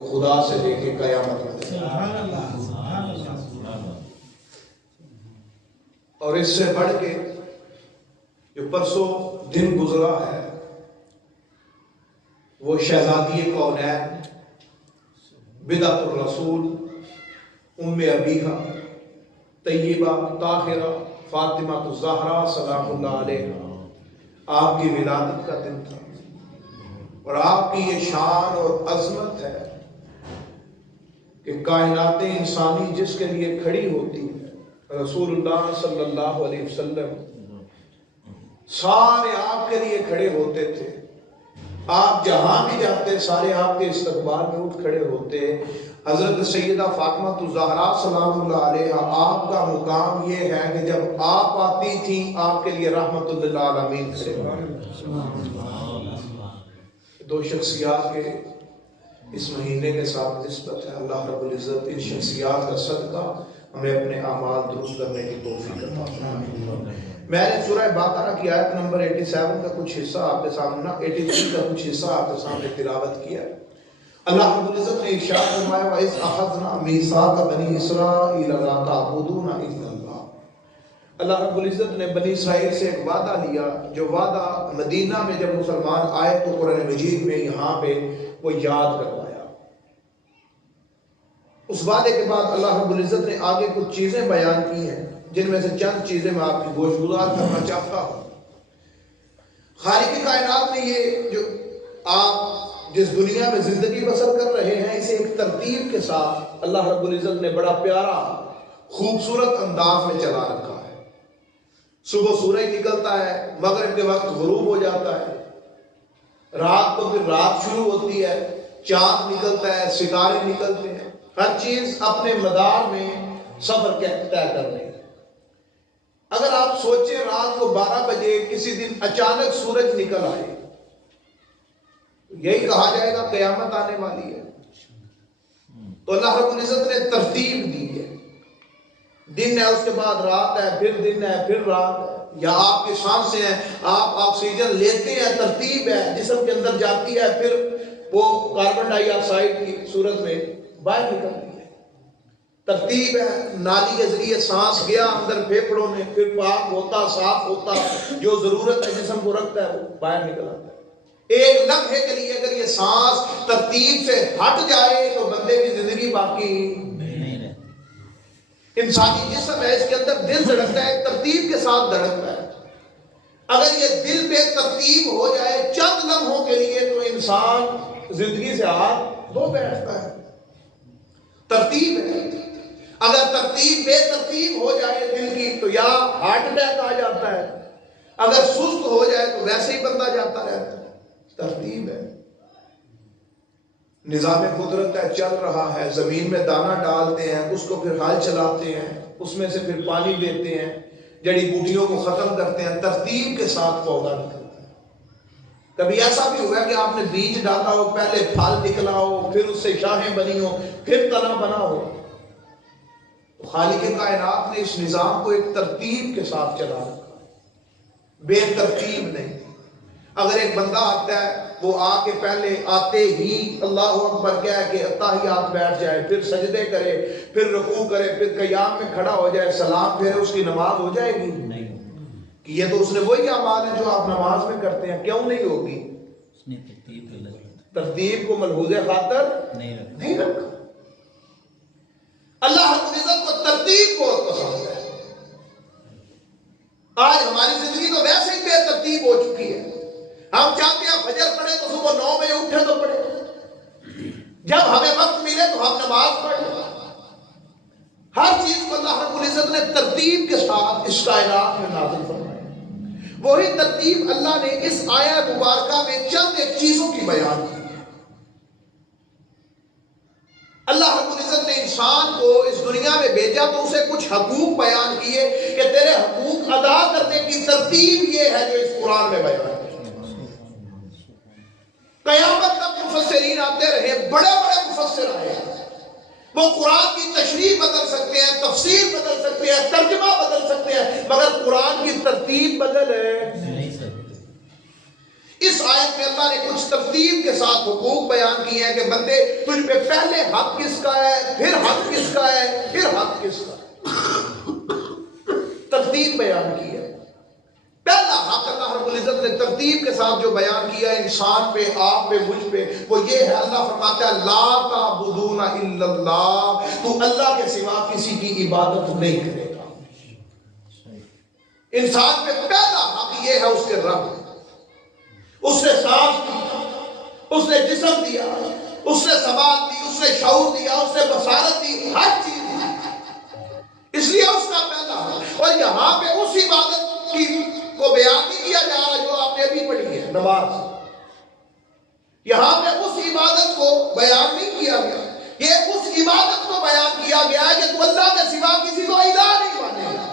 خدا سے لے کے قیامت تک، اور اس سے بڑھ کے جو پرسوں دن گزرا ہے وہ شہزادی کونین بدعت الرسول ام ابیہا طیبہ طاہرہ فاطمہ الزہرا سلام اللہ علیہ آپ کی ولادت کا دن تھا، اور آپ کی یہ شان اور عظمت ہے کہ کائنات انسانی جس کے لیے کھڑی ہوتی ہے، رسول اللہ صلی اللہ علیہ وسلم سارے آپ کے لیے کھڑے ہوتے تھے، آپ جہاں بھی جاتے سارے آپ کے استقبال میں اٹھ کھڑے ہوتے۔ حضرت سیدہ فاطمہ الزہرا سلام اللہ علیہ آپ کا مقام یہ ہے کہ جب آپ آتی تھیں آپ کے لیے رحمت للعالمین سے دو شخصیات کے اس مہینے کے ساتھ نسبت ہے۔ اللہ رب العزت ان شخصیات کا صدقہ ہمیں اپنے اعمال درست کرنے کی توفیق عطا فرمائے۔ میں نے سورہ بقرہ کی آیت نمبر 87 کا کچھ حصہ آپ کے سامنے 83 کا کچھ حصہ آپ کے سامنے تلاوت کیا۔ اللہ رب العزت نے ارشاد فرمایا وَإِذْ أَخَذْنَا مِيثَاقَ بَنِي إِسْرَائِيلَ لَا تَعْبُدُونَ إِلَّا اللَّهَ۔ اللہ رب العزت نے بنی اسرائیل سے ایک وعدہ لیا، جو وعدہ مدینہ میں جب مسلمان آئے تو قرآن مجید میں یہاں پہ وہ یاد کروایا۔ اس وعدے کے بعد اللہ رب العزت نے آگے کچھ چیزیں بیان کی ہیں، جن میں سے چند چیزیں میں آپ کی گوشگزار کرنا چاہتا ہوں۔ خالق کائنات نے یہ جو آپ جس دنیا میں زندگی بسر کر رہے ہیں اسے ایک ترتیب کے ساتھ اللہ رب العزت نے بڑا پیارا خوبصورت انداز میں چلا رکھا ہے۔ صبح سورج نکلتا ہے، مغرب کے وقت غروب ہو جاتا ہے، رات کو پھر رات شروع ہوتی ہے، چاند نکلتا ہے، ستارے نکلتے ہیں، ہر چیز اپنے مدار میں سفر طے کر رہی ہے۔ اگر آپ سوچیں رات کو 12 بجے کسی دن اچانک سورج نکل آئے، یہی کہا جائے گا قیامت آنے والی ہے۔ تو اللہ رب العزت نے ترتیب دی ہے، دن ہے اس کے بعد رات ہے، پھر دن ہے پھر رات ہے، یا آپ کی سانسیں ہیں، آپ آکسیجن لیتے ہیں، ترتیب ہے، جسم کے اندر جاتی ہے، پھر وہ کاربن ڈائی آکسائڈ کی صورت میں باہر نکلتی ہے، ترتیب ہے، نالی کے ذریعے سانس گیا اندر پھیپھڑوں میں، پھر پاک ہوتا صاف ہوتا، جو ضرورت ہے جسم کو رکھتا ہے وہ باہر نکل آتا ہے۔ ایک لمحے کے لیے اگر یہ سانس ترتیب سے ہٹ جائے تو بندے کی زندگی باقی نہیں رہتی۔ انسانی جسم ہے، اس کے اندر دل دھڑکتا ہے، ترتیب کے ساتھ دھڑکتا ہے۔ اگر یہ دل بے ترتیب ہو جائے چند لمحوں کے لیے تو انسان زندگی سے ہاتھ دھو بیٹھتا ہے۔ ترتیب ہے، اگر ترتیب بے ترتیب ہو جائے دل کی تو یا ہارٹ اٹیک آ جاتا ہے، اگر سست ہو جائے تو ویسے ہی بندہ جاتا رہتا ہے۔ ترتیب ہے، نظام قدرت ہے، چل رہا ہے، زمین میں دانہ ڈالتے ہیں، اس کو پھر ہل چلاتے ہیں، اس میں سے پھر پانی دیتے ہیں، جڑی بوٹیوں کو ختم کرتے ہیں، ترتیب کے ساتھ پودا نکلتا ہے۔ کبھی ایسا بھی ہوا کہ آپ نے بیج ڈالا ہو، پہلے پھل نکلا ہو، پھر اس سے شاخیں بنی ہو، پھر تنا بنا ہو۔ خالق کائنات نے اس نظام کو ایک ترتیب کے ساتھ چلا رکھا ہے، بے ترتیب نہیں۔ اگر ایک بندہ آتا ہے وہ آ کے پہلے آتے ہی اللہ اکبر کہہ کے اتحیات بیٹھ جائے، پھر سجدے کرے، پھر رکوع کرے، پھر قیام میں کھڑا ہو جائے، سلام پھر اس کی نماز ہو جائے گی؟ نہیں، کہ یہ تو اس نے وہی اعمال ہیں جو آپ نماز میں کرتے ہیں، کیوں نہیں ہوگی؟ اس نے ترتیب کو ملحوظ خاطر نہیں رکھا۔ اللہ رب العزت کو ترتیب بہت پسند ہے۔ آج ہماری زندگی تو ویسے ہی بے ترتیب ہو چکی ہے۔ ہم چاہتے ہیں فجر پڑھے تو صبح 9 بجے اٹھے تو پڑھے، جب ہمیں وقت ملے تو ہم نماز پڑھ لیں۔ ہر چیز کو اللہ رب العزت نے ترتیب کے ساتھ اس کائنات میں نازل فرمایا۔ وہی ترتیب اللہ نے اس آیت مبارکہ میں چند ایک چیزوں کی بیان کی۔ اللہ رب العزت نے انسان کو اس دنیا میں بھیجا تو اسے کچھ حقوق بیان کیے کہ تیرے حقوق ادا کرنے کی ترتیب یہ ہے جو اس قرآن میں بیان ہے۔ قیامت تک مفسرین آتے رہے، بڑے بڑے مفسر آئے، وہ قرآن کی تشریح بدل سکتے ہیں، تفسیر بدل سکتے ہیں، ترجمہ بدل سکتے ہیں، مگر قرآن کی ترتیب بدل نہیں سکتے۔ اس آیت میں اللہ نے کچھ ترتیب کے ساتھ حقوق بیان کیے ہیں کہ بندے تجھ پہ پہلے حق کس کا ہے، پھر حق کس کا ہے، پھر حق کس کا ہے، ترتیب بیان کی ہے۔ پہلا حق اللہ رب العزت نے ترتیب کے ساتھ جو بیان کیا انسان پہ، آپ پہ، مجھ پہ، وہ یہ ہے، اللہ فرماتا ہے لا تعبدون الا اللہ، تو اللہ کے سوا کسی کی عبادت نہیں کرے گا۔ انسان پہ پہلا حق یہ ہے اس کے رب، اس نے سانس دی، اس نے جسم دیا، اس نے سماعت دی، اس نے شعور دیا، اس نے بصارت دی، ہر چیز دی، اس لیے اس کا پہلا حق۔ اور یہاں پہ اس عبادت کی کو بیان نہیں کیا جا رہا جو آپ نے ابھی پڑھی ہے، نماز، یہاں پہ اس عبادت کو بیان نہیں کیا گیا، یہ اس عبادت کو بیان کیا گیا ہے کہ تو اللہ کے سوا کسی کو الہ نہیں مانے گا۔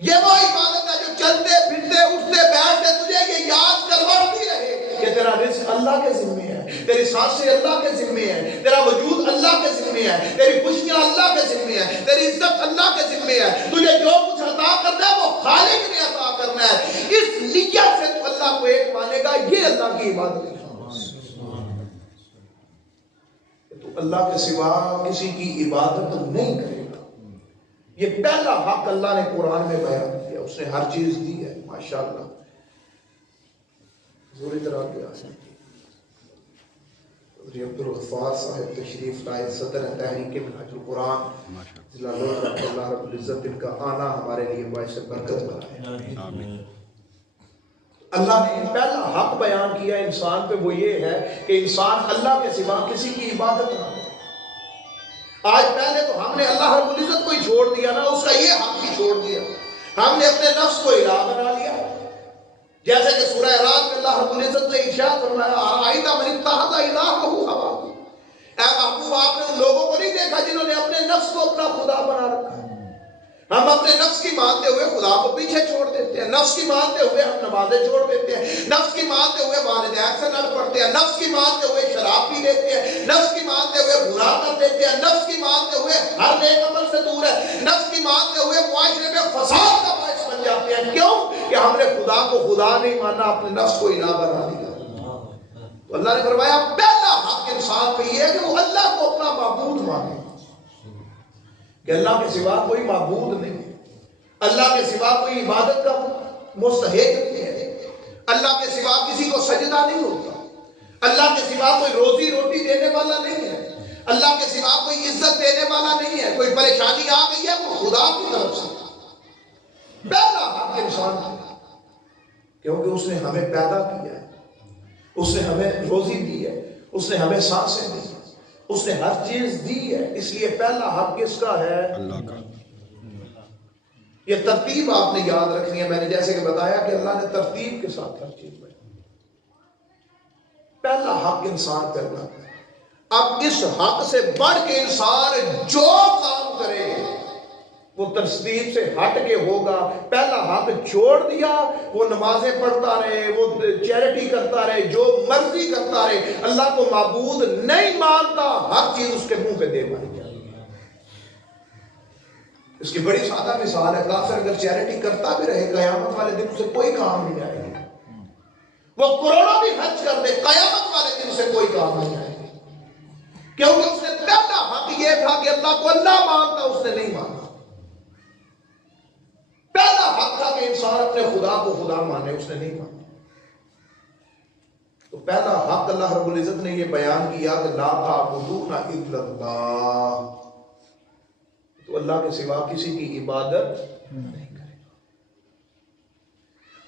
یہ وہ عبادت ہے جو چلتے پھرتے اٹھتے بیٹھتے تجھے یہ یاد کرواتی رہے کہ تیرا رزق اللہ کے ذمے ہے، تیری سانسیں اللہ کے ذمے ہیں، تیرا وجود اللہ کے ذمے ہے، تیری خوشیاں اللہ کے ذمے ہیں، تیری عزت اللہ کے ذمے ہے، تجھے جو کچھ عطا کرنا ہے وہ خالق نے عطا کرنا ہے، اس نیت سے تو اللہ کو ایک مانے گا، یہ اللہ کی عبادت ہے۔ تو اللہ کے سوا کسی کی عبادت نہیں کرے گا، یہ پہلا حق اللہ نے قرآن میں بیان کیا، اس نے ہر چیز دی ہے۔ ماشاءاللہ زوری طرح کیا حضرت عبدالغفار صاحب تشریف لائے، صدر تحریک منہاج القرآن، اللہ رب العزت ان کا آنا ہمارے لیے باعث برکت بنائے۔ اللہ نے پہلا حق بیان کیا انسان پہ، وہ یہ ہے کہ انسان اللہ کے سوا کسی کی عبادت نہ کرے۔ آج پہلے تو ہم نے اللہ رب العزت کو ہی چھوڑ دیا نا، اس کا یہ حق ہی چھوڑ دیا، ہم نے اپنے نفس کو الہ بنا لیا، جیسے کہ سورہ اعراف میں اللہ رب العزت نے ارشاد فرمایا ارأیت من اتخذ الہہ ہواہ، اے محبوب آپ نے ان لوگوں کو نہیں دیکھا جنہوں نے اپنے نفس کو اپنا خدا بنا رکھا ہے۔ ہم اپنے نفس کی مانتے ہوئے خدا کو پیچھے چھوڑ دیتے ہیں، نفس کی مانتے ہوئے ہم نمازیں چھوڑ دیتے ہیں، نفس کی مانتے ہوئے والدین سے لڑ پڑتے ہیں، نفس کی مانتے ہوئے شراب پی لیتے ہیں، نفس کی مانتے ہوئے گناہ کر دیتے ہیں، نفس کی مانتے ہوئے ہر نیک عمل سے دور ہے، نفس کی مانتے ہوئے معاشرے میں فساد کا باعث بن جاتے ہیں۔ کیوں؟ کہ ہم نے خدا کو خدا نہیں مانا، اپنے نفس کو الہ بنا دیا۔ تو اللہ نے فرمایا پہلا حق انسان پہ یہ ہے کہ وہ اللہ کو اپنا معبود مانے، کہ اللہ کے سوا کوئی معبود نہیں، اللہ کے سوا کوئی عبادت کا مستحق نہیں ہے، اللہ کے سوا کسی کو سجدہ نہیں ہوتا، اللہ کے سوا کوئی روزی روٹی دینے والا نہیں ہے، اللہ کے سوا کوئی عزت دینے والا نہیں ہے، کوئی پریشانی آ گئی ہے وہ خدا کی طرف سے۔ پہلا حق انسان ہے، کیونکہ اس نے ہمیں پیدا کیا ہے، اس نے ہمیں روزی دی ہے، اس نے ہمیں سانسیں دی ہیں، اس نے ہر چیز دی ہے، اس لیے پہلا حق کس کا ہے؟ اللہ کا۔ یہ ترتیب آپ نے یاد رکھنی ہے، میں نے جیسے کہ بتایا کہ اللہ نے ترتیب کے ساتھ ہر چیز بتائی۔ پہلا حق انسان پہ اللہ کا۔ اب اس حق سے بڑھ کے انسان جو کام کرے وہ ترتیب سے ہٹ کے ہوگا۔ پہلا حق چھوڑ دیا، وہ نمازیں پڑھتا رہے، وہ چیریٹی کرتا رہے، جو مرضی کرتا رہے، اللہ کو معبود نہیں مانتا، ہر چیز اس کے منہ پہ دے ماری جائے۔ اس کی بڑی سادہ مثال ہے، کافر اگر چیریٹی کرتا بھی رہے قیامت والے دن سے کوئی کام نہیں آئے گا، وہ کروڑوں بھی خرچ کر دے قیامت والے دن سے کوئی کام نہیں آئے گا، کیونکہ اس نے پہلا حق یہ تھا کہ اللہ کو اللہ مانتا، اس نے نہیں مانا۔ پہلا حق تھا کہ انسان اپنے خدا کو خدا مانے، اس نے نہیں مانا۔ تو پہلا حق اللہ رب العزت نے یہ بیان کیا کہ لا تعبدون الا اللہ، تو اللہ کے سوا کسی کی عبادت نہیں کرے گا۔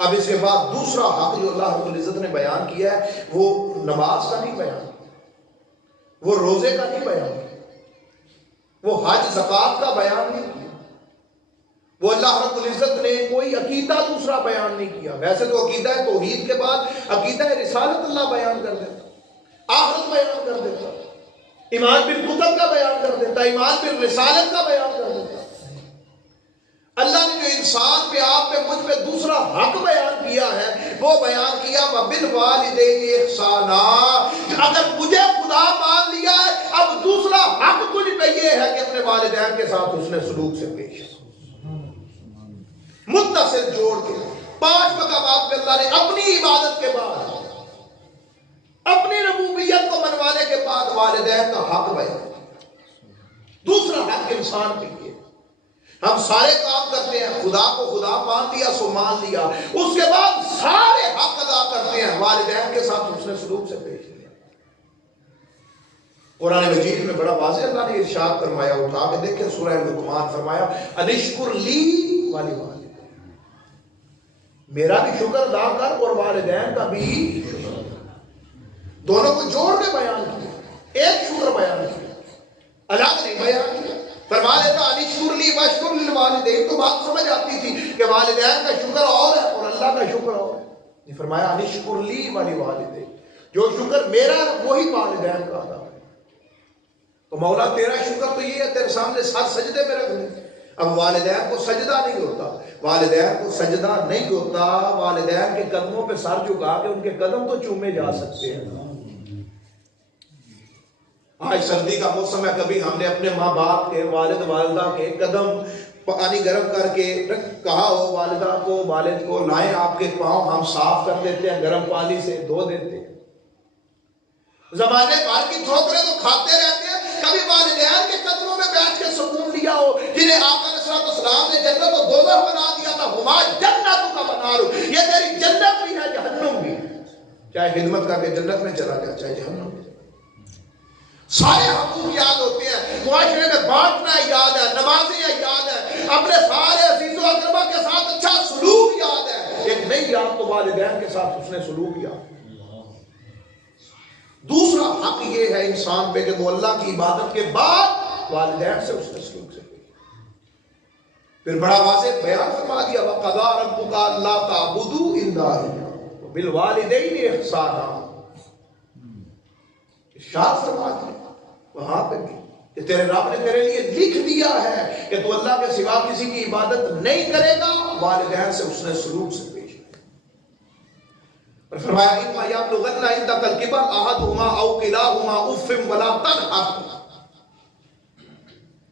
اب اس کے بعد دوسرا حق جو اللہ رب العزت نے بیان کیا ہے وہ نماز کا نہیں بیان کیا، وہ روزے کا نہیں بیان کیا، وہ حج زکوٰۃ کا بیان نہیں کیا، وہ اللہ رب العزت نے کوئی عقیدہ دوسرا بیان نہیں کیا۔ ویسے تو عقیدہ توحید کے بعد عقیدہ رسالت اللہ بیان کر دیتا، آخرت بیان کر دیتا، ایمان بالکتب کا بیان کر دیتا، ایمان بالرسالت کا بیان کر دیتا۔ اللہ نے جو انسان پہ، آپ پہ، مجھ پہ دوسرا حق بیان کیا ہے وہ بیان کیا وَبِالْوَالِدَيْنِ إِحْسَانًا، اگر مجھے خدا مان لیا ہے اب دوسرا حق تجھ پہ یہ ہے کہ اپنے والدین کے ساتھ اس نے سلوک سے پیش متصل جوڑ کے 5 مقامات پہ اللہ نے اپنی عبادت کے بعد، اپنی ربوبیت کو منوانے کے بعد والدین کا حق بیان کیا۔ دوسرا حق انسان پہ یہ، ہم سارے کام کرتے ہیں، خدا کو خدا مان لیا سو مان لیا، اس کے بعد سارے حق ادا کرتے ہیں، والدین کے ساتھ حسن سلوک سے پیش کیا۔ قرآن مجید میں بڑا واضح اللہ نے ارشاد فرمایا، اٹھا کے دیکھیں سورہ لقمان، فرمایا انشکر لی والوالدین، میرا بھی شکر ادا کر اور والدین کا بھی شکر ادا کر۔ دونوں کو جوڑ کے بیان کیا، ایک شکر بیان کیا، الگ نہیں بیان کیا۔ فرما لیتا انشکر لی واشکر للوالدین، تو بات سمجھ آتی تھی کہ والدین کا شکر اور ہے اور اللہ کا شکر اور ہے۔ فرمایا انشکر لی والدین، جو شکر میرا وہی والدین کا ادا ہے۔ تو مولا تیرا شکر تو یہ ہے تیرے سامنے 7 سجدے میں رکھ لیں۔ اب والدین کو سجدہ نہیں ہوتا، والدین کو سجدہ نہیں ہوتا، والدین کے قدموں پہ سر جھکا کے ان کے قدم تو چومے جا سکتے ہیں۔ آج سردی کا موسم ہے، کبھی ہم نے اپنے ماں باپ کے، والد والدہ کے قدم پانی گرم کر کے کہا ہو والدہ کو، والد کو لائیں آپ کے پاؤں، ہم صاف کر دیتے ہیں، گرم پانی سے دھو دیتے ہیں۔ زمانے بھر کی ٹھوکریں تو کھاتے رہتے ہیں، کبھی والدین کے قدموں میں بیٹھ کے سکون لیا ہو، جنہیں آقا علیہ السلام نے جنت و دوزخ بنا دیا تھا، ہما جنت کا بنا لو، یہ تیری جنت بھی ہے جہنم بھی ہے، چاہے خدمت کر کے جنت میں چلا جائے چاہے جہنم میں۔ سارے حقوق یاد ہوتے ہیں، معاشرے میں بانٹنا یاد ہے، نمازیں یاد ہے، اپنے سارے عزیز و اقربا کے ساتھ اچھا سلوک یاد ہے، ایک نئی یاد تو والدین کے ساتھ اس نے سلوک یاد۔ دوسرا حق یہ ہے انسان پہ کہ وہ اللہ کی عبادت کے بعد والدین سے اس نے سلوک سے پھر بڑا واضح بیان فرما دیا، وَقَضَىٰ رَبُّكَ أَلَّا تَعْبُدُوا إِلَّا إِيَّاهُ وَبِالْوَالِدَيْنِ إِحْسَانًا، ارشاد فرما دیا وہاں پہ بھی کہ تیرے رب نے تیرے لیے لکھ دیا ہے کہ تو اللہ کے سوا کسی کی عبادت نہیں کرے گا، والدین سے اس نے سلوک سے پیش کیا۔ اور فرمایا إِمَّا يَبْلُغَنَّ عِندَكَ الْكِبَرَ أَحَدُهُمَا أَوْ كِلَاهُمَا أُفٍّ وَلَا تَنْهَرْهُمَا،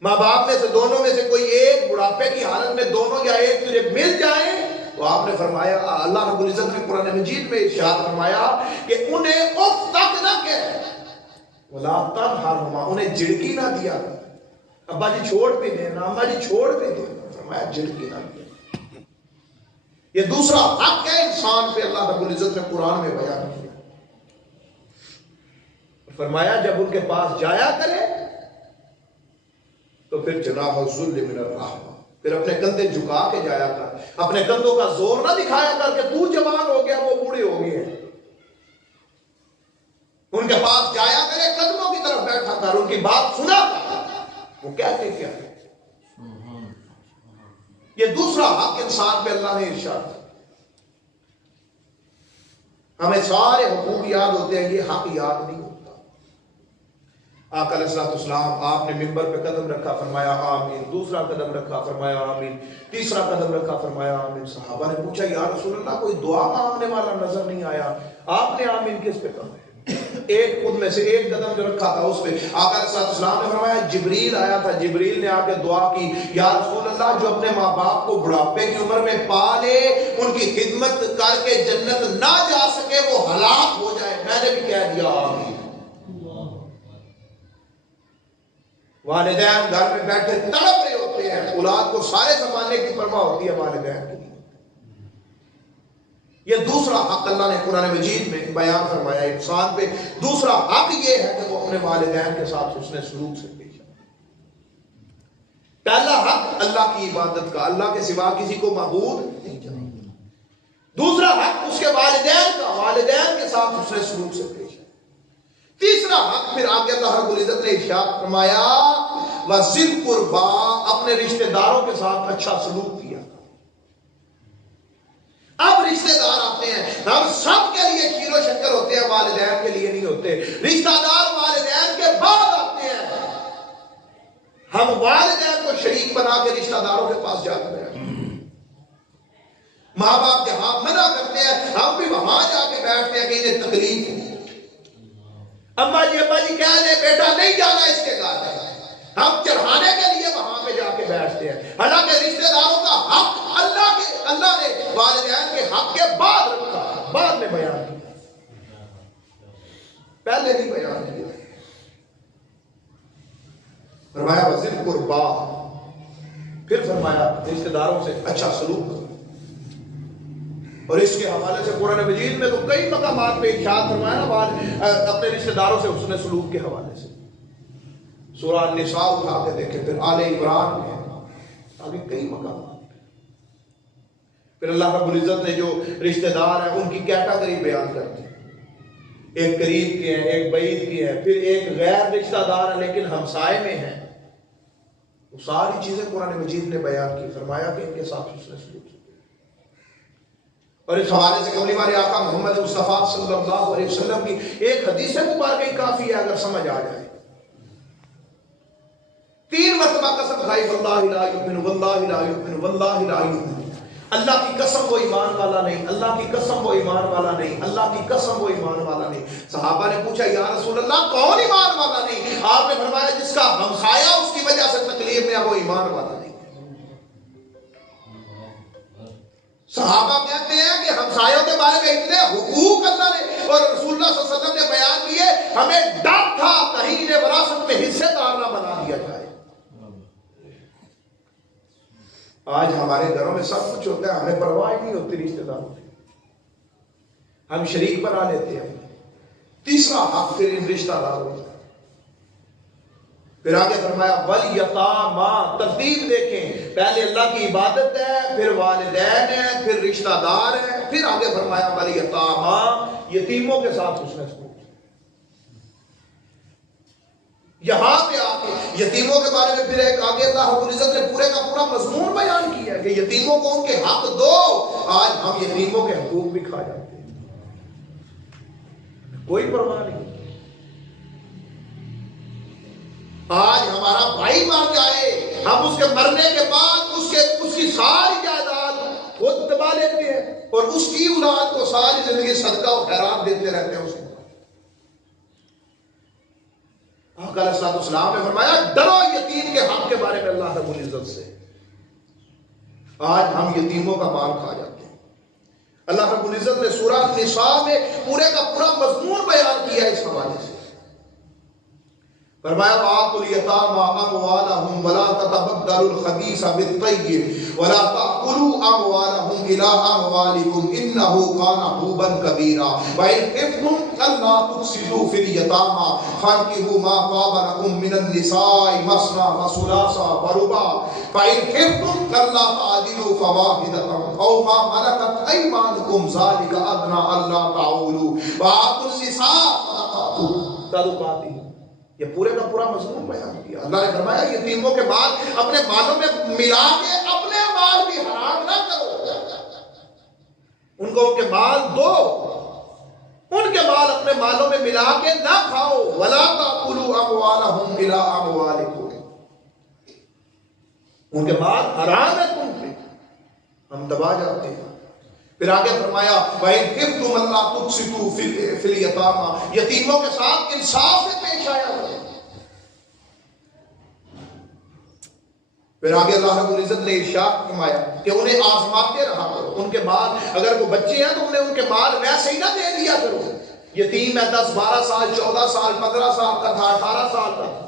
ماں باپ میں سے دونوں میں سے کوئی ایک بڑھاپے کی حالت میں دونوں یا ایک تجھے مل جائیں تو آپ نے فرمایا، اللہ رب العزت نے قرآن مجید میں ارشاد فرمایا کہ انہیں اف تک نہ کہے، وَلَا تَنْهَرْهُمَا، انہیں جھڑکی نہ دیا، ابا جی چھوڑ بھی دیں، اماں جی چھوڑ بھی دیں، فرمایا جھڑکی نہ دیا۔ یہ دوسرا حق ہے انسان پہ، اللہ رب العزت نے قرآن میں بیان کیا۔ فرمایا جب ان کے پاس جایا کرے تو پھر جناح الذل من الرحمہ، پھر اپنے کندھے جھکا کے جایا کر، اپنے کندھوں کا زور نہ دکھایا کر کہ تو جوان ہو گیا وہ بوڑھے ہو گئے ہیں۔ ان کے پاس جایا کرے، قدموں کی طرف بیٹھا کر، ان کی بات سنا کر، وہ کہتے کیا ہے۔ یہ دوسرا حق انسان پہ اللہ نے ارشاد کیا۔ ہمیں سارے حقوق یاد ہوتے ہیں، یہ حق یاد نہیں ہوتا۔ آقا علیہ السلام آپ نے منبر پہ قدم رکھا، فرمایا آمین، دوسرا قدم رکھا، فرمایا آمین، تیسرا قدم رکھا، فرمایا آمین۔ صحابہ نے پوچھا یا رسول اللہ کوئی دعا مانگنے والا نظر نہیں آیا، آپ نے آمین کس پہ کہا؟ ایک خود میں سے ایک قدم جو رکھا تھا اس پہ آقا علیہ السلام نے فرمایا جبریل آیا تھا، جبریل نے آ کے دعا کی، یا رسول اللہ جو اپنے ماں باپ کو بڑھاپے کی عمر میں پالے، ان کی خدمت کر کے جنت نہ جا سکے وہ ہلاک ہو جائے۔ میں نے بھی کہہ دیا آمین۔ والدین گھر میں بیٹھے تڑپ رہے ہوتے ہیں، اولاد کو سارے زمانے کی پرواہ ہوتی ہے والدین کی۔ یہ دوسرا حق اللہ نے قرآن مجید میں بیان فرمایا انسان پہ۔ دوسرا حق یہ ہے کہ وہ اپنے والدین کے ساتھ حسن سلوک سے پیش آئے۔ پہلا حق اللہ کی عبادت کا، اللہ کے سوا کسی کو معبود نہیں جانا۔ دوسرا حق اس کے والدین کا، والدین کے ساتھ حسن سلوک سے پیش آئے۔ تیسرا حق پھر آگے اللہ رب العزت نے ارشاد فرمایا وَذِي الْقُرْبَىٰ، اپنے رشتہ داروں کے ساتھ اچھا سلوک کیا۔ اب رشتہ دار آتے ہیں، ہم سب کے لیے کھیر و شکر ہوتے ہیں، والدین کے لیے نہیں ہوتے۔ رشتہ دار والدین کے بعد آتے ہیں، ہم والدین کو شریک بنا کے رشتہ داروں کے پاس جاتے ہیں۔ ماں باپ جہاں منع کرتے ہیں ہم بھی وہاں جا کے بیٹھتے ہیں کہ انہیں تکلیف ہے۔ اماں جی ابا جی کہہ دیں بیٹا نہیں جانا اس کے گھر، ہم چڑھانے کے لیے وہاں پہ جا کے بیٹھتے ہیں، حالانکہ رشتہ داروں کا حق اللہ نے والدین کے حق کے بعد رکھا، بعد میں بیان کیا، پہلے نہیں بیان کیا۔ فرمایا وزیر قربا، پھر فرمایا رشتہ داروں سے اچھا سلوک کرو۔ اور اس کے حوالے سے قرآن مجید میں تو کئی مقامات پہ ارشاد فرمایا نا اپنے رشتہ داروں سے حسن سلوک کے حوالے سے۔ سورہ النساء اٹھا کے دیکھیں، پھر آل عمران میں آگے کئی مقامات پہ۔ پھر اللہ رب العزت نے جو رشتہ دار ہیں ان کی کیٹاگری بیان کر دی، ایک قریب کے ہیں، ایک بعید کے ہیں، پھر ایک غیر رشتہ دار ہیں لیکن ہمسائے میں ہیں۔ وہ ساری چیزیں قرآن مجید نے بیان کی، فرمایا کہ ان کے ساتھ حسن سلوک۔ اور اس حوالے سے قبلی والے آقا محمد مصطفیٰ صلی اللہ علیہ وسلم کی ایک حدیث مبارکہ ہی کافی ہے اگر سمجھ آ جائے۔ 3 مرتبہ قسم کھائی، واللہ لا یؤمن، واللہ لا یؤمن، واللہ لا یؤمن۔ اللہ کی قسم وہ ایمان والا نہیں، اللہ کی قسم وہ ایمان والا نہیں، اللہ کی قسم وہ ایمان والا نہیں۔ صحابہ نے پوچھا یا رسول اللہ کون ایمان والا نہیں؟ آپ نے فرمایا جس کا ہمسایہ اس کی وجہ سے تکلیف میں ہے وہ ایمان والا نہیں۔ صحابہ کہتے ہیں کہ ہمسایوں کے بارے میں اتنے حقوق اللہ نے اور رسول اللہ صلی اللہ علیہ وسلم نے بیان کیے، ہمیں ڈر تھا کہیں انہیں وراثت میں حصے دار نہ بنا دیا جائے۔ آج ہمارے گھروں میں سب کچھ ہوتا ہے، ہمیں پرواہ نہیں ہوتی رشتہ داروں کی، ہم شریک بنا لیتے ہیں۔ تیسرا حق پھر ان رشتہ داروں کا۔ پھر آگے فرمایا والیتاما، ترتیب دیکھیں، پہلے اللہ کی عبادت ہے، پھر والدین ہیں، پھر رشتہ دار ہیں، پھر آگے فرمایا والیتاما، یتیموں کے ساتھ حسن سلوک۔ یہاں پہ آگے یتیموں کے بارے میں پھر ایک آگے اللہ رب العزت نے پورے کا پورا مضمون بیان کیا کہ یتیموں کو ان کے حق دو۔ آج ہم یتیموں کے حقوق بھی کھا جاتے ہیں، کوئی پرواہ نہیں۔ آج ہمارا بھائی مر جائے، ہم اس کے مرنے کے بعد اس کی ساری جائیداد خود دبا لیتے ہیں اور اس کی اولاد کو ساری زندگی صدقہ و خیرات دیتے رہتے ہیں۔ اس کو آقا علیہ الصلوۃ والسلام نے فرمایا ڈرو یتیم کے حق کے بارے میں اللہ رب العزت سے۔ آج ہم یتیموں کا مال کھا جاتے ہیں۔ اللہ رب العزت نے سورہ النساء میں پورے کا پورا مضمون بیان کیا اس حوالے سے۔ فرمایا وَآتُوا الْيَتَامَىٰ أَمْوَالَهُمْ وَلَا تَتَبَدَّلُوا الْخَبِيثَ بِالطَّيِّبِ وَلَا تَأْكُلُوا أَمْوَالَهُمْ إِلَىٰ أَمْوَالِكُمْ إِنَّهُ كَانَ حُوبًا كَبِيرًا وَإِنْ خِفْتُمْ أَلَّا تُفْسِدُوا فِي الْيَتَامَىٰ فَانكِحُوا مَا طَابَ لَكُم مِّنَ النِّسَاءِ مَثْنَىٰ وَثُلَاثَ وَرُبَاعَ فَإِنْ خِفْتُمْ أَلَّا تَعْدِلُوا فَوَاحِدَةً أَوْ مَا مَلَكَتْ أَيْمَانُكُمْ ذَٰلِكَ أَدْنَىٰ أَلَّا تَعُولُوا وَآتُوا النِّسَاءَ صدقاتهن۔ یہ پورے کا پورا مضمون بیان کیا۔ اللہ نے فرمایا یتیموں کے مال اپنے مالوں میں ملا کے اپنے مال بھی حرام نہ کرو، ان کو ان کے مال دو، ان کے مال اپنے مالوں میں ملا کے نہ کھاؤ۔ وَلَا تَأْكُلُوا أَمْوَالَهُمْ إِلَىٰ أَمْوَالِكُمْ، ان کے مال حرام ہے تم پہ، ہم دبا جاتے ہیں۔ پھر آگے فرمایا وَإِنْ خِفْتُمْ أَلَّا تُقْسِطُوا فِي الْيَتَامَىٰ، یتیموں کے ساتھ انصاف سے پیش آیا کرو۔ پھر آگے اللہ رب العزت نے ارشاد فرمایا کہ انہیں آزماتے رہا کرو، ان کے مال اگر وہ بچے ہیں تو انہیں ان کے مال ویسے ہی نہ دے دیا کرو۔ یتیم ہے 10 12 سال 14 سال 15 سال کا تھا 18 سال کا تھا۔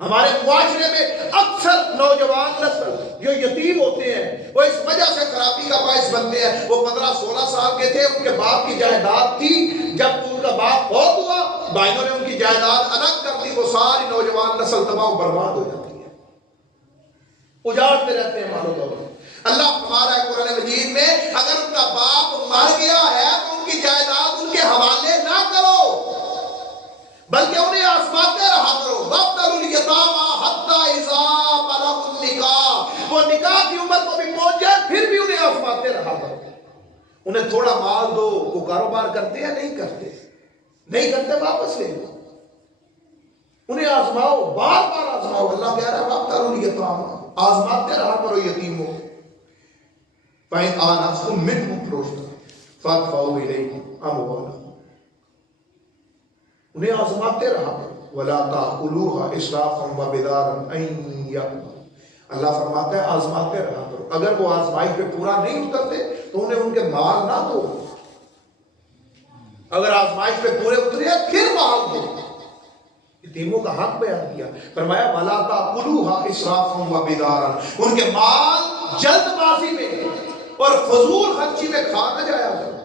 ہمارے معاشرے میں اکثر نوجوان نسل جو یتیم ہوتے ہیں وہ اس وجہ سے خرابی کا باعث بنتے ہیں۔ وہ 15 16 سال کے تھے، ان کے باپ کی جائیداد تھی، جب ان کا باپ فوت ہوا بھائیوں نے ان کی جائیداد الگ کر دی، وہ ساری نوجوان نسل تباہ و برباد ہو جاتی ہے، اجاڑتے رہتے ہیں مالوں کو۔ اللہ فرما رہا ہے قرآن مجید میں اگر ان کا باپ مر گیا ہے تو ان کی جائیداد ان کے حوالے نہ کرو بلکہ انہیں آزماتے رہا کرو۔ وَابْتَلُوا الْيَتَامَىٰ حَتَّىٰ إِذَا بَلَغُوا النِّكَاحَ، وہ نکاح کی عمر کو بھی پہنچ جائے پھر بھی انہیں آزماتے رہا کرو۔ انہیں تھوڑا مال دو، وہ کاروبار کرتے ہیں نہیں کرتے، نہیں کرتے واپس لے لو، انہیں آزماؤ، بار بار آزماؤ۔ اللہ کہہ رہا ہے وَابْتَلُوا الْيَتَامَىٰ، آزماتے رہا کرو یتیموں کو۔ فَإِنْ آنَسْتُم مِّنْهُمْ رُشْدًا فَادْفَعُوا إِلَيْهِمْ أَمْوَالَهُمْ، انہیں آزماتے رہا کرو۔ وَلَا تَأْكُلُوهَا إِسْرَافًا وَبِدَارًا أَن يَكْبَرُوا، اللہ فرماتا ہے آزماتے رہا کرو، اگر وہ آزمائی پہ پورا نہیں اترتے تو انہیں ان کے مال نہ دو، اگر آزمائش پہ پورے اترے ہیں پھر مال دو۔ یتیموں کا حق بیان کیا، فرمایا وَلَا تَأْكُلُوهَا إِسْرَافًا وَبِدَارًا، ان کے مال جلد بازی میں اور فضول خرچی میں کھا نہ جایا کرو۔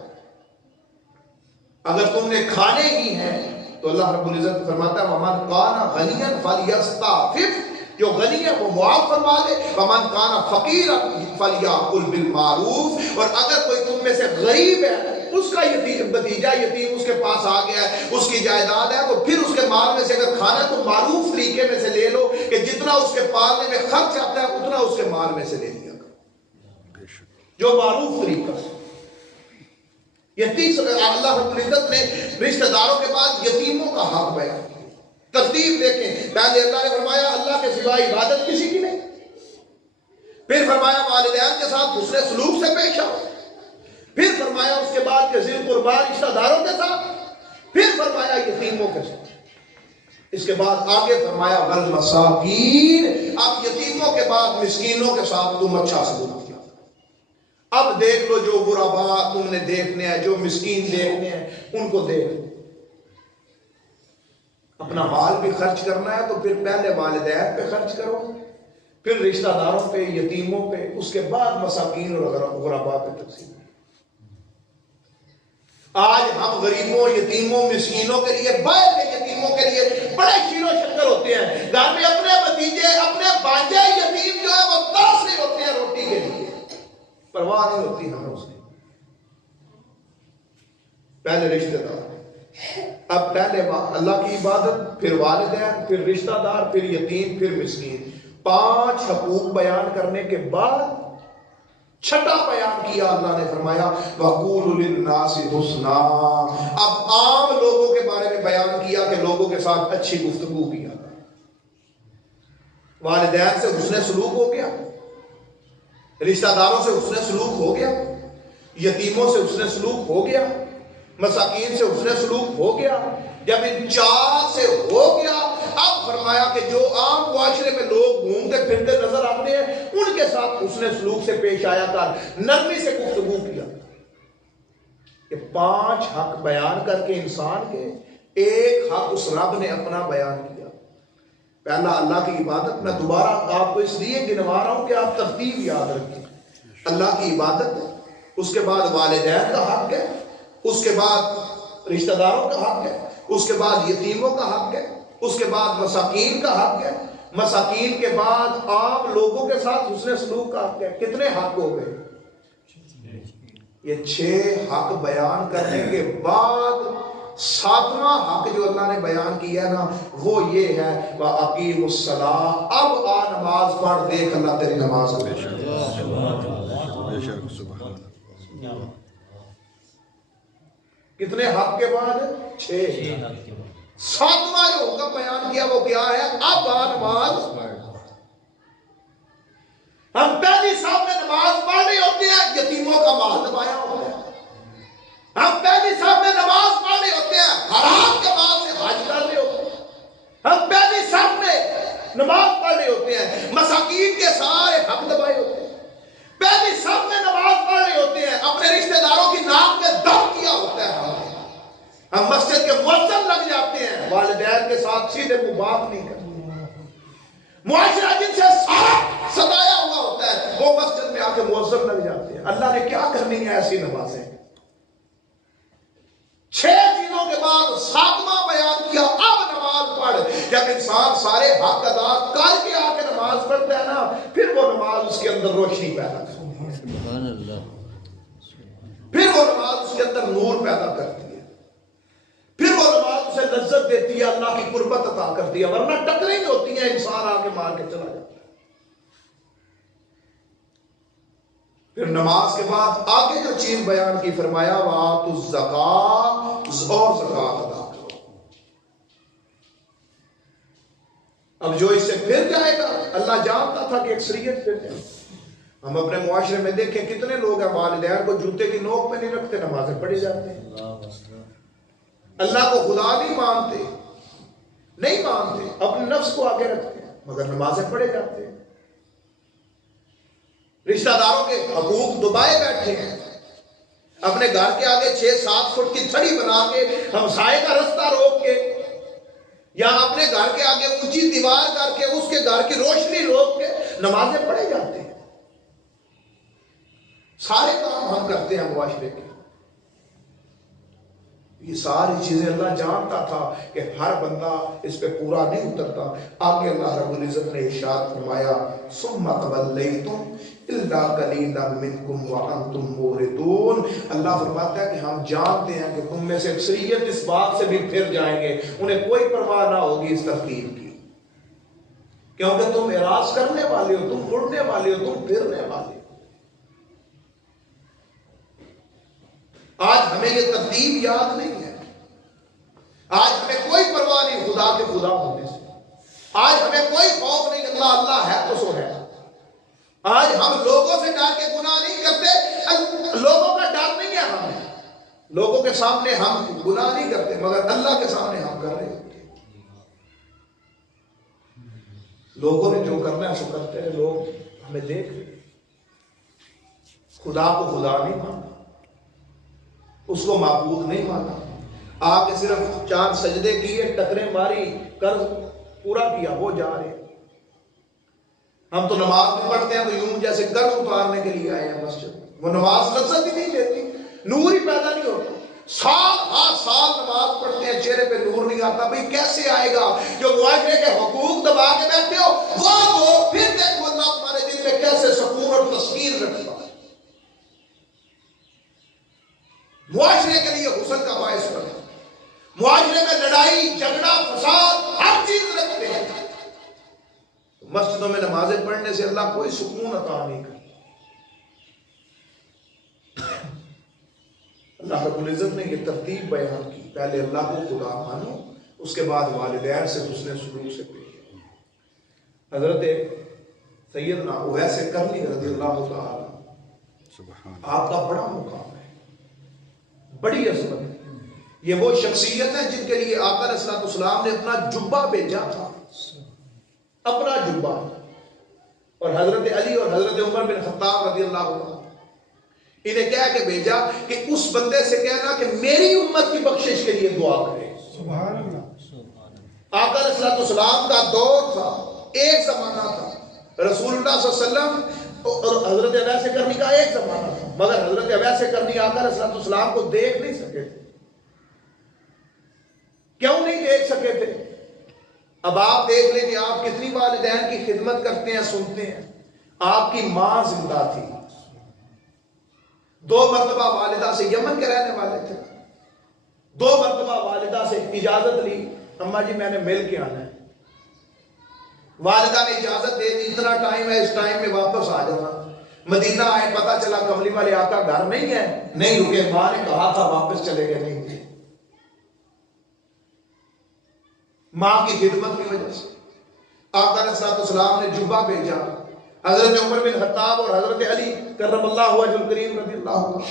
اگر تم نے کھانے ہی ہیں تو اللہ رب العزت فرماتا ہے وَمَنْ كَانَ غَنِيًّا فَلْيَسْتَعْفِفْ، جو غنی ہے وہ معاف فرما لے، وَمَنْ كَانَ فَقِيرًا فَلْيَأْكُلْ بِالْمَعْرُوفِ، اور اگر کوئی تم میں سے غریب ہے، اس کا بھتیجا یتیم اس کے پاس آ گیا ہے، اس کی جائیداد ہے، تو پھر اس کے مال میں سے اگر کھانا ہے تو معروف طریقے میں سے لے لو کہ جتنا اس کے پالنے میں خرچ آتا ہے اتنا اس کے مال میں سے لے لیا کرو، جو معروف طریقہ ہے۔ یہ تیسرا اللہ رب العزت نے رشتہ داروں کے بعد یتیموں کا حق بیان کیا۔ ترتیب دیکھیں، پہلے اللہ نے فرمایا اللہ کے سوا عبادت کسی کی نہیں، پھر فرمایا والدین کے ساتھ حسن سلوک سے پیش آؤ، پھر فرمایا اس کے بعد کہ ذی القربیٰ رشتہ داروں کے ساتھ، پھر فرمایا یتیموں کے ساتھ، اس کے بعد آگے فرمایا والمساکین، اب یتیموں کے بعد مسکینوں کے ساتھ تم اچھا سلوک کیا۔ اب دیکھ لو جو غرباء تم نے دیکھنے ہیں، جو مسکین دیکھنے ہیں، ان کو دیکھ لو۔ اپنا مال بھی خرچ کرنا ہے تو پھر پہلے والدین پہ خرچ کرو، پھر رشتہ داروں پہ، یتیموں پہ، اس کے بعد مساکین اور غرباء پہ تقسیم۔ آج ہم غریبوں، یتیموں، مسکینوں کے لیے، باہر کے یتیموں کے لیے بڑے شیر و شکر ہوتے ہیں، گھر میں اپنے بھتیجے، اپنے بانجے یتیم جو ہے وہ ترس رہے ہوتے ہیں روٹی کے لیے، پرواہ نہیں ہوتی ہمیں اس کی۔ پہلے رشتہ دار، اب پہلے اللہ کی عبادت، پھر والدین، پھر رشتہ دار، پھر یتیم، پھر مسکین۔ 5 حقوق بیان کرنے کے بعد چھٹا بیان کیا اللہ نے، فرمایا وَقُولُوا لِلنَّاسِ حُسْنًا، اب عام لوگوں کے بارے میں بیان کیا کہ لوگوں کے ساتھ اچھی گفتگو کیا۔ والدین سے حسن سلوک ہو گیا، رشتہ داروں سے حسن سلوک ہو گیا، یتیموں سے حسن سلوک ہو گیا، مساکین سے حسن سلوک ہو گیا۔ جب ان 4 سے ہو گیا، اب فرمایا کہ جو عام معاشرے میں لوگ گھومتے پھرتے نظر آتے ہیں ان کے ساتھ حسن سلوک سے پیش آیا کر، نرمی سے گفتگو کیا۔ یہ 5 حق بیان کر کے انسان کے ایک حق اس رب نے اپنا بیان کیا۔ پہلا اللہ کی عبادت، میں دوبارہ آپ کو اس لیے گنوا رہا ہوں کہ آپ ترتیب یاد رکھیں۔ اللہ کی عبادت ہے، اس کے بعد والدین کا حق ہے، اس کے بعد رشتہ داروں کا حق ہے، اس کے بعد یتیموں کا حق ہے، اس کے بعد مساکین کا حق ہے، مساکین کے بعد عام لوگوں کے ساتھ حسن سلوک کا حق ہے۔ کتنے حق ہو گئے؟ یہ 6 حق بیان کرنے کے بعد 7واں حق جو اللہ نے بیان کیا نا وہ یہ ہے وَأَقِيمُوا الصَّلَاةَ، اب آ نماز پڑھ، دیکھ اللہ تیری نماز کو۔ کتنے حق کے بعد؟ 6۔ 7واں جو حکم بیان کیا وہ کیا ہے؟ اب آ نماز۔ ہم پہلی صاحب میں نماز پڑھ رہے ہوتے ہیں، یتیموں کا مال دبایا ہوتا ہے۔ ہم پہلی صاحب میں نماز پڑھ رہے ہوتے ہیں، حرام کے مال سے حج کر رہے ہوتے ہیں۔ ہم پہلی صاحب میں نماز پڑھ رہے ہوتے ہیں، مساکین کے سارے حق دبائے ہوتے ہیں۔ پہلی صاحب میں نماز پڑھ رہے ہوتے ہیں، اپنے رشتہ داروں کی ناک میں دم کیا ہوتا ہے۔ ہم مسجد کے مؤذن لگ جاتے ہیں، والدین کے ساتھ سیدھے منہ بات نہیں کرتے۔ معاشرہ جن سے سارا ستایا ہوا ہوتا ہے وہ مسجد میں آ کے مؤذن لگ جاتے ہیں۔ اللہ نے کیا کرنی ہے ایسی نمازیں؟ 6 چیزوں کے بعد 7واں بیان کیا، اب نماز پڑھ۔ جب انسان سارے حق ادا کر کے آ کے نماز پڑھتا ہے نا، پھر وہ نماز اس کے اندر روشنی پیدا کرتی ہے، پھر وہ نماز اس کے اندر نور پیدا کرتی ہے، پھر وہ نماز اسے لذت دیتی ہے، اللہ کی قربت عطا کرتی ہے، ورنہ ٹکریں ہوتی ہیں، انسان آ کے مار کے چلا جاتا ہے۔ پھر نماز کے بعد آگے جو چیز بیان کی، فرمایا وَآتُوا الزَّکَاۃَ، اور زکوٰۃ ادا کرو۔ اب جو اس سے پھر جائے گا، اللہ جانتا تھا کہ اکثریت پھر جائے گا۔ ہم اپنے معاشرے میں دیکھیں کتنے لوگ ہیں والدین کو جوتے کی نوک پہ نہیں رکھتے، نمازیں پڑھی جاتے ہیں، اللہ کو خدا نہیں مانتے، نہیں مانتے، اپنے نفس کو آگے رکھتے ہیں، مگر نمازیں پڑھے جاتے ہیں۔ رشتہ داروں کے حقوق دبائے بیٹھے ہیں، اپنے گھر کے آگے 6-7 فٹ کی چھڑی بنا کے ہمسائے کا رستہ روک کے یا اپنے گھر کے آگے اونچی دیوار کر کے اس کے گھر کی روشنی روک کے نمازیں پڑھے جاتے ہیں. سارے کام ہم کرتے ہیں معاشرے کے. یہ ساری چیزیں اللہ جانتا تھا کہ ہر بندہ اس پہ پورا نہیں اترتا. آگے اللہ رب العزت نے ارشاد فرمایا ثم تولیتم الا قلیلا منکم وانتم موردون. اللہ فرماتا ہے کہ ہم جانتے ہیں کہ تم میں سے اکثریت اس بات سے بھی پھر جائیں گے, انہیں کوئی پرواہ نہ ہوگی اس ترتیب کی, کیونکہ تم اعراض کرنے والے ہو, تم مڑنے والے ہو, تم پھرنے والے ہو. آج ہمیں یہ ترتیب یاد نہیں ہے. آج ہمیں کوئی پرواہ نہیں خدا کے خدا ہونے سے. آج ہمیں کوئی خوف نہیں, اللہ اللہ ہے تو سو ہے. آج ہم لوگوں سے ڈر کے گناہ نہیں کرتے, لوگوں کا ڈر نہیں ہے ہمیں. لوگوں کے سامنے ہم گناہ نہیں کرتے, مگر اللہ کے سامنے ہم کر رہے ہوتے ہیں. لوگوں نے جو کرنا ہے سو کرتے ہیں, لوگ ہمیں دیکھ رہے. خدا کو خدا نہیں مانا, اس کو معبود نہیں مانا. آ کے صرف 4 سجدے کیے, ٹکریں ماری, قرض پورا کیا, وہ جا رہے. ہم تو نماز بھی پڑھتے ہیں تو یوں جیسے قرض اتارنے کے لیے آئے ہیں مسجد. وہ نماز لذت ہی نہیں دیتی, نور ہی پیدا نہیں ہوتا. سال نماز پڑھتے ہیں, چہرے پہ نور نہیں آتا. بھئی کیسے آئے گا؟ جو معاشرے کے حقوق دبا کے بیٹھے ہو وہ پھر دیکھو اللہ تمہارے دل میں کیسے سکون اور تسکین رکھتا. معاشرے کے لیے حسن کا باعث بنے. معاشرے میں لڑائی جھگڑا فساد ہر چیز رکھتے ہیں. مسجدوں میں نمازیں پڑھنے سے اللہ کوئی سکون عطا نہیں کرتا. اللہ رب العزت نے یہ ترتیب بیان کی, پہلے اللہ کو خدا مانو, اس کے بعد والدین سے حسن سلوک سے پیش. حضرت سیدنا اویس کرنی رضی اللہ تعالی, آپ کا بڑا مقام ہے, بڑی عظمت ہے. یہ وہ شخصیت ہے جن کے لیے آقا علیہ الصلوۃ والسلام نے اپنا جبہ بھیجا تھا, اپنا جبہ. اور حضرت علی اور حضرت عمر بن خطاب رضی اللہ عنہ انہیں کہہ کے بھیجا کہ اس بندے سے کہنا کہ میری امت کی بخشش کے لیے دعا کرے. سبحان اللہ. آقا علیہ الصلوۃ والسلام کا دور تھا, ایک زمانہ تھا. رسول اللہ صلی اللہ علیہ وسلم اور حضرت اویس کرنی کا ایک زمانہ تھا, مگر حضرت اویس کرنی آقا علیہ الصلوۃ والسلام کو دیکھ نہیں سکے تھے. کیوں نہیں دیکھ سکے تھے؟ اب آپ دیکھ لیں کہ آپ کتنی والدین کی خدمت کرتے ہیں, سنتے ہیں. آپ کی ماں زندہ تھی, 2 مرتبہ والدہ سے, یمن کے رہنے والے تھے, 2 مرتبہ والدہ سے اجازت لی, اماں جی میں نے مل کے آنا ہے. والدہ نے اجازت دے دی, اتنا ٹائم ہے, اس ٹائم میں واپس آ جانا. مدینہ آئے, پتا چلا کملی والے آقا گھر نہیں ہے, نہیں رکے. ماں نے کہا تھا واپس چلے گئے, نہیں تھے. ماں کی خدمت کی وجہ سے آقا علیہ الصلوۃ والسلام نے جبہ بھیجا. حضرت عمر بن خطاب اور حضرت علی کرم اللہ وجہ الکریم رضی اللہ عنہ,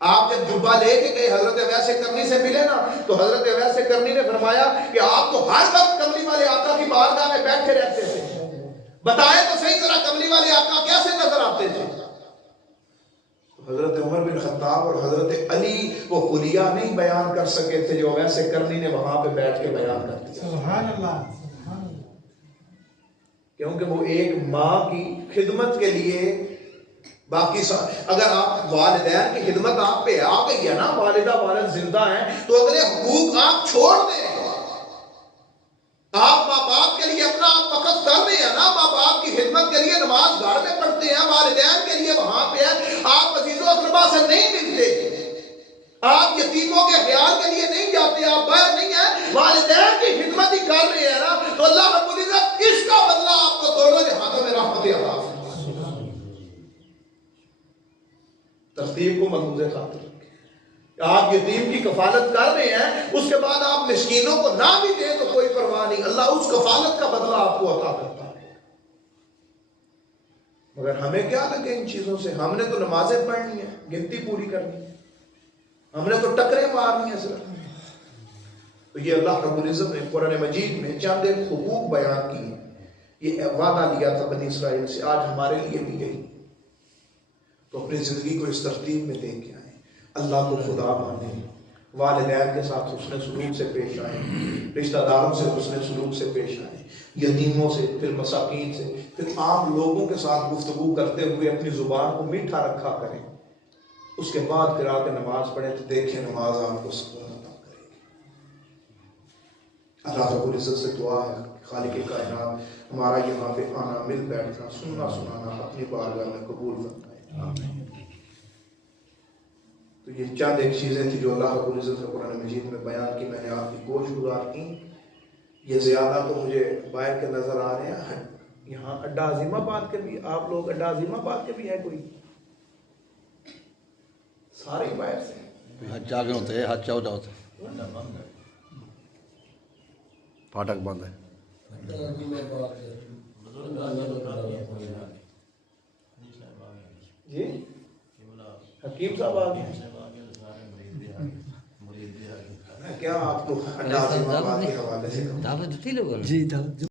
آپ جب جبہ لے کے گئے حضرت اویس کرنی سے ملے نا, تو حضرت اویس کرنی نے فرمایا کہ آپ تو ہر وقت کملی والے آقا کی بارگاہ میں بیٹھے رہتے تھے, بتائیں تو صحیح ذرا کملی والے آقا کیسے نظر آتے تھے؟ حضرت عمر بن خطاب اور حضرت علی وہ خلیہ نہیں بیان کر سکے تھے جو اویس کرنی نے وہاں پہ بیٹھ کے بیان کر دیا. سبحان اللہ. کیونکہ وہ ایک ماں کی خدمت کے لیے, باقی اگر آپ والدین کی خدمت آپ پہ آ گئی ہے نا, والدہ والد زندہ ہیں, تو اگلے حقوق آپ چھوڑ دیں. آپ ماں باپ کے لیے اپنا آپ وقت کر رہے ہیں نا, ماں باپ کی خدمت کے لیے نماز گھر میں پڑھتے ہیں, والدین کے لیے وہاں پہ ہیں. آپ عزیز و اقربا سے نہیں ملتے, آپ یتیموں کے خیال کے لیے نہیں جاتے, آپ باہر نہیں ہیں, والدین کی خدمت ہی کر رہے ہیں نا, تو اللہ رب العزت اس کا بدلہ آپ کو دونوں جہانوں میں رحمت عطا فرمائے. ترتیب کو ملحوظ خاطر رکھیں. آپ یتیم کی کفالت کر رہے ہیں, اس کے بعد آپ مسکینوں کو نہ بھی دیں تو کوئی پرواہ نہیں, اللہ اس کفالت کا بدلہ آپ کو عطا کرتا ہے. مگر ہمیں کیا لگے ان چیزوں سے؟ ہم نے تو نمازیں پڑھنی ہے, گنتی پوری کرنی ہے, ہم نے تو ٹکریں مارنی ہے صرف. تو یہ اللہ رب العزت نے قرآن مجید میں چند ایک حقوق بیان کی ہیں. یہ وعدہ لیا تھا بنی اسرائیل سے, آج ہمارے لیے بھی یہی. تو اپنی زندگی کو اس ترتیب میں لے کے آئیں. اللہ کو خدا مانیں، والدین کے ساتھ حسن سلوک سے پیش آئیں، رشتہ داروں سے حسن سلوک سے پیش آئیں، یتیموں سے، پھر مساکین سے، پھر عام لوگوں کے ساتھ گفتگو کرتے ہوئے اپنی زبان کو میٹھا رکھا کریں. اس کے بعد پھر آ کے نماز پڑھیں تو دیکھیں نماز آپ کو سکون عطا کرے گی. اللہ رب العزت سے دعا ہے خالق کائنات ہمارا یہاں پہ آنا، مل بیٹھنا، سننا سنانا اپنی بارگاہ میں قبول فرمائے. تو یہ چند ایک چیزیں تھیں جو اللہ رب العزت نے قرآن مجید میں بیان کی، میں نے آپ کی گوش گزار کی. یہ زیادہ تو مجھے باہر کے نظر آ رہے ہیں. یہاں اڈا عظیم آباد کے بھی آپ لوگ، اڈا عظیم آباد کے بھی ہیں کوئی؟ سارے ہی باہر سے حج آگے ہوتے ہیں، حج چاہو ہوتے پھاٹک بند ہے. جی حکیم صاحب آ گئے. کیا آپ کو اڈا عظیم آباد کے حوالے سے دعوت دیتی لوگوں نے؟